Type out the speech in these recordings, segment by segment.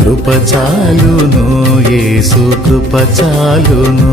కృప చాలును యేసు కృప చాలును.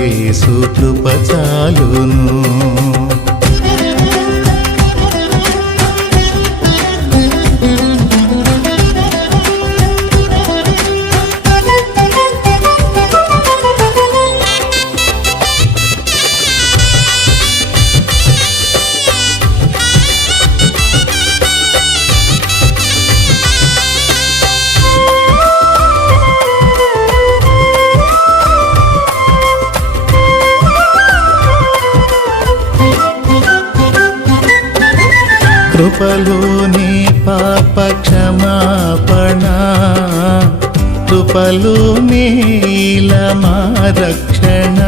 యేసు కృప చాలును కృపలోని పాప క్షమాపణ కృపలోని మా రక్షణ.